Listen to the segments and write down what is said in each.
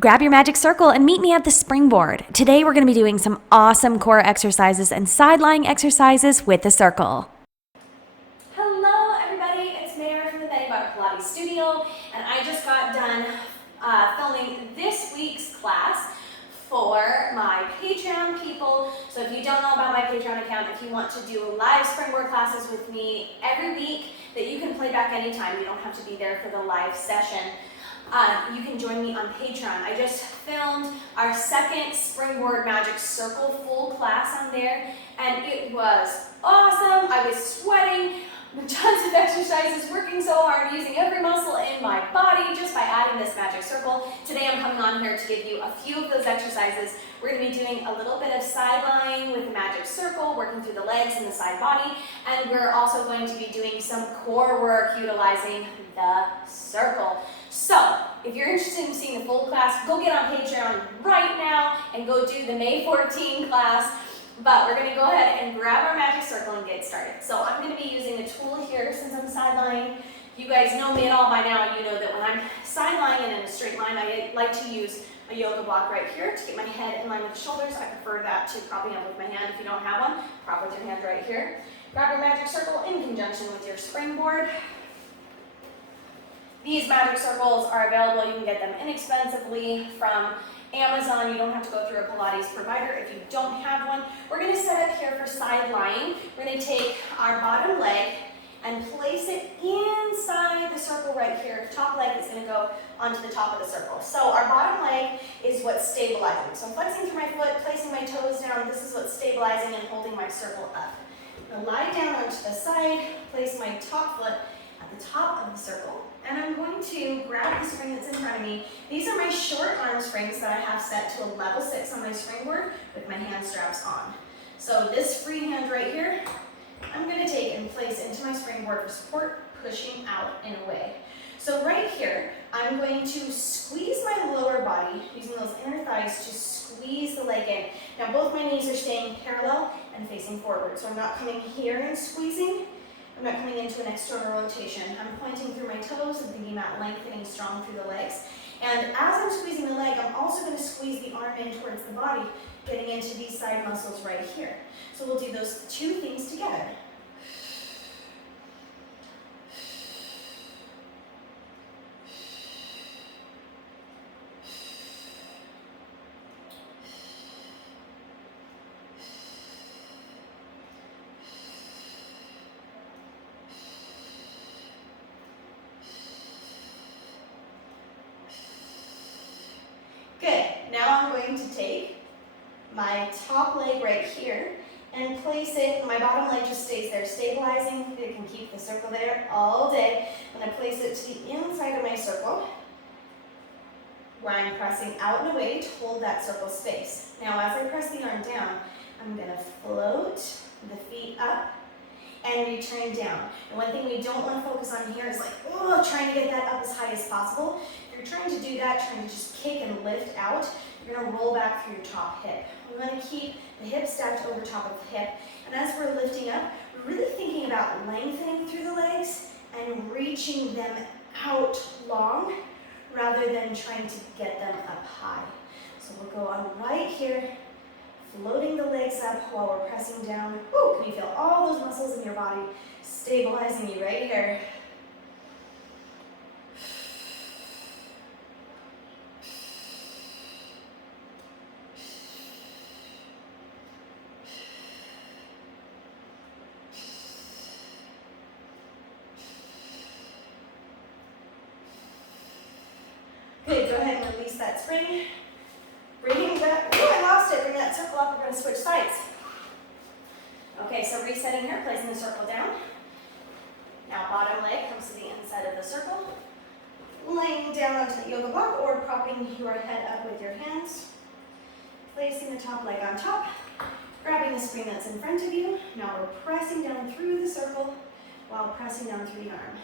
Grab your magic circle and meet me at the Springboard. Today we're going to be doing some awesome core exercises and side lying exercises with the circle. Hello everybody, it's Mary from the Bennie Pilates studio, and I just got done filming this week's class for my Patreon people. So if you don't know about my Patreon account, if you want to do live Springboard classes with me every week that you can play back anytime, you don't have to be there for the live session. You can join me on Patreon. I just filmed our second Springboard Magic Circle full class on there, and it was awesome. I was sweating, tons of exercises, working so hard, using every muscle in my body just by adding this magic circle. Today I'm coming on here to give you a few of those exercises. We're going to be doing a little bit of side lying with the magic circle, working through the legs and the side body, and we're also going to be doing some core work utilizing the circle. So, if you're interested in seeing the full class, go get on Patreon right now and go do the May 14 class. But we're going to go ahead and grab our magic circle and get started. So I'm going to be using a tool here since I'm side lying. If you guys know me at all by now, you know that when I'm side lying and in a straight line, I like to use a yoga block right here to get my head in line with the shoulders. I prefer that to propping up with my hand. If you don't have one, prop with your hand right here. Grab your magic circle in conjunction with your springboard. These magic circles are available. You can get them inexpensively from Amazon. You don't have to go through a Pilates provider if you don't have one. We're going to set up here for side lying. We're going to take our bottom leg and place it inside the circle right here. Top leg is going to go onto the top of the circle. So our bottom leg is what's stabilizing. So I'm flexing through my foot, placing my toes down. This is what's stabilizing and holding my circle up. I'm going to lie down onto the side, place my top foot at the top of the circle, and I'm going to grab the spring that's in front of me. These are my short arm springs that I have set to a level 6 on my springboard with my hand straps on. So this free hand right here, I'm going to take and place into my springboard for support, pushing out and away. So right here, I'm going to squeeze my lower body, using those inner thighs to squeeze the leg in. Now both my knees are staying parallel and facing forward, so I'm not coming here and squeezing. I'm not coming into an external rotation. I'm pointing through my toes and thinking about lengthening strong through the legs. And as I'm squeezing the leg, I'm also going to squeeze the arm in towards the body, getting into these side muscles right here. So we'll do those two things together. Good. Now I'm going to take my top leg right here and place it, my bottom leg just stays there stabilizing. It can keep the circle there all day. I'm going to place it to the inside of my circle where I'm pressing out and away to hold that circle space. Now as I press the arm down, I'm going to float the feet up and return down. And one thing we don't want to focus on here is like, oh, trying to get that up as high as possible. If you're trying to do that, trying to just kick and lift out, you're going to roll back through your top hip. We want to keep the hip stacked over top of the hip. And as we're lifting up, we're really thinking about lengthening through the legs and reaching them out long rather than trying to get them up high. So we'll go on right here, floating the legs up while we're pressing down. Ooh, can you feel all those muscles in your body stabilizing you right here? Good, go ahead and release that spring. Bringing that, oh, I lost it. Bring that circle up. We're going to switch sides. Okay, so resetting here, placing the circle down. Now bottom leg comes to the inside of the circle. Laying down onto the yoga block or propping your head up with your hands. Placing the top leg on top. Grabbing the spring that's in front of you. Now we're pressing down through the circle while pressing down through the arm.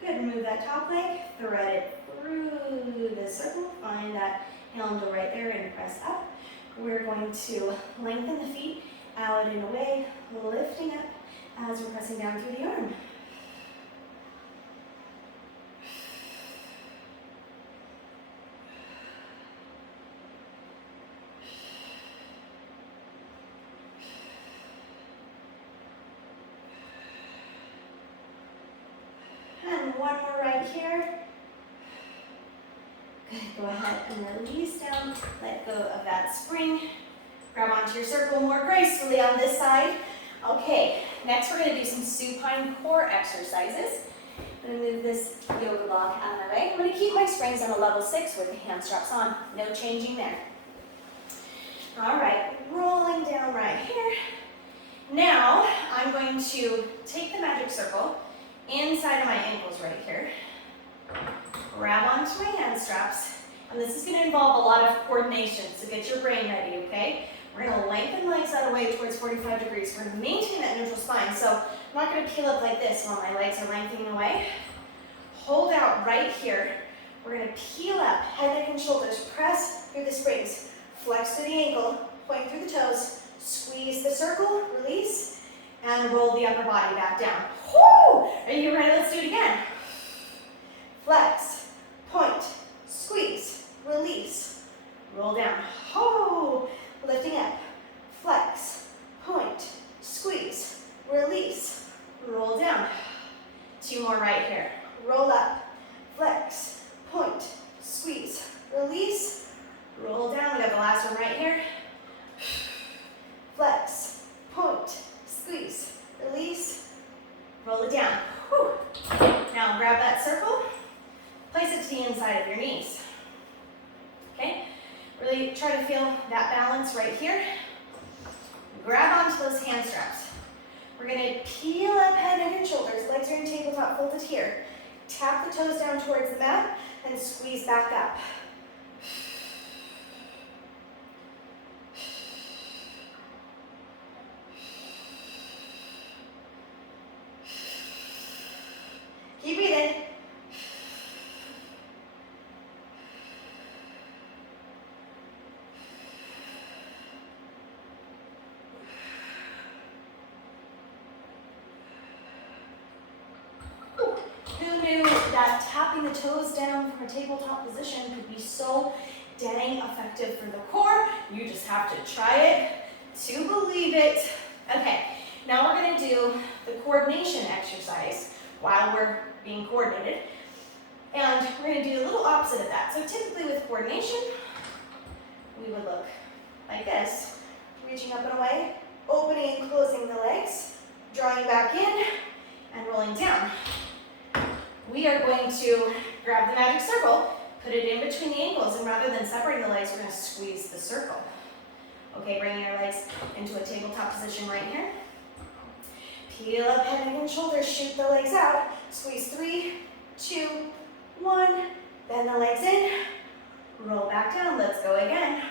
Good. ahead and move that top leg, thread it through the circle, find that handle right there and press up. We're going to lengthen the feet out and away, lifting up as we're pressing down through the arm. And one more right here. Good, go ahead and release down, let go of that spring. Grab onto your circle more gracefully on this side. Okay, next we're going to do some supine core exercises. I'm going to move this yoga block out of my way. I'm going to keep my springs on a level 6 with the hand straps on. No changing there. All right, rolling down right here. Now I'm going to take the magic circle inside of my ankles right here. Grab onto my hand straps. And this is going to involve a lot of coordination, so get your brain ready, okay? We're going to lengthen legs out away towards 45 degrees. We're going to maintain that neutral spine. So I'm not going to peel up like this while my legs are lengthening away. Hold out right here. We're going to peel up, head, neck, and shoulders. Press through the springs. Flex through the ankle, point through the toes. Squeeze the circle, release, and roll the upper body back down. Woo! Are you ready? Let's do it again. Flex, point, squeeze, release, roll down. Oh, lifting up, flex, point, squeeze, release, roll down. Two more right here. Roll up, flex, point, squeeze, release, roll down. We got the last one right here. Flex, point, squeeze, release, roll it down. Whew. Now grab that circle, place it to the inside of your knees. Okay? Really try to feel that balance right here. Grab onto those hand straps. We're going to peel up head, neck, and shoulders. Legs are in tabletop folded here. Tap the toes down towards the mat and squeeze back up. Keep breathing. Who knew that tapping the toes down from a tabletop position could be so dang effective for the core? You just have to try it to believe it. Okay, now we're going to do the coordination exercise while we're being coordinated. And we're going to do a little opposite of that. So typically with coordination, we would look like this, reaching up and away, opening and closing the legs, drawing back in, and rolling down. We are going to grab the magic circle, put it in between the ankles, and rather than separating the legs, we're going to squeeze the circle. Okay, bringing our legs into a tabletop position right here. Peel up head, neck, and shoulders, shoot the legs out. Squeeze 3, 2, 1. Bend the legs in. Roll back down. Let's go again.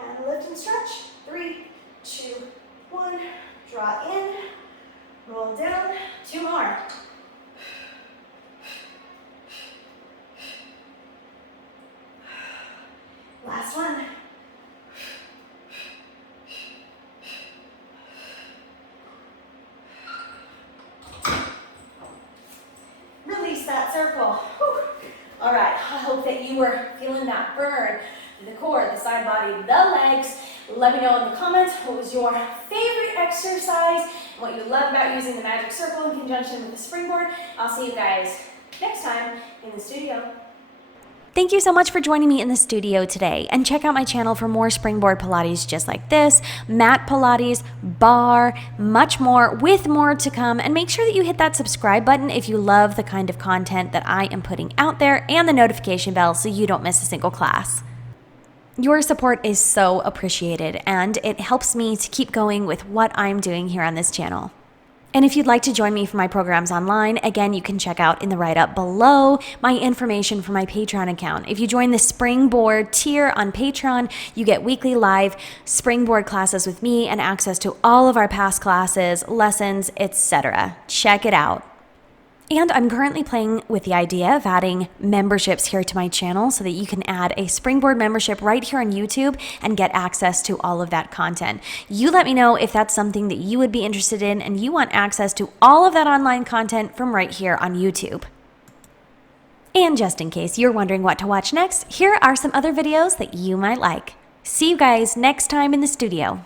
And lift and stretch. 3, 2, 1. Draw in. Roll down. 2 more. Last one. Release that circle. Whew. All right, I hope that you were feeling that burn to the core, the side body, the legs. Let me know in the comments what was your favorite exercise and what you love about using the magic circle in conjunction with the springboard. I'll see you guys next time in the studio. Thank you so much for joining me in the studio today, and check out my channel for more Springboard Pilates just like this, Mat Pilates, Barre, much more, with more to come. And make sure that you hit that subscribe button if you love the kind of content that I am putting out there, and the notification bell so you don't miss a single class. Your support is so appreciated, and it helps me to keep going with what I'm doing here on this channel. And if you'd like to join me for my programs online, again, you can check out in the write-up below my information for my Patreon account. If you join the Springboard tier on Patreon, you get weekly live Springboard classes with me and access to all of our past classes, lessons, etc. Check it out. And I'm currently playing with the idea of adding memberships here to my channel so that you can add a Springboard membership right here on YouTube and get access to all of that content. You let me know if that's something that you would be interested in and you want access to all of that online content from right here on YouTube. And just in case you're wondering what to watch next, here are some other videos that you might like. See you guys next time in the studio.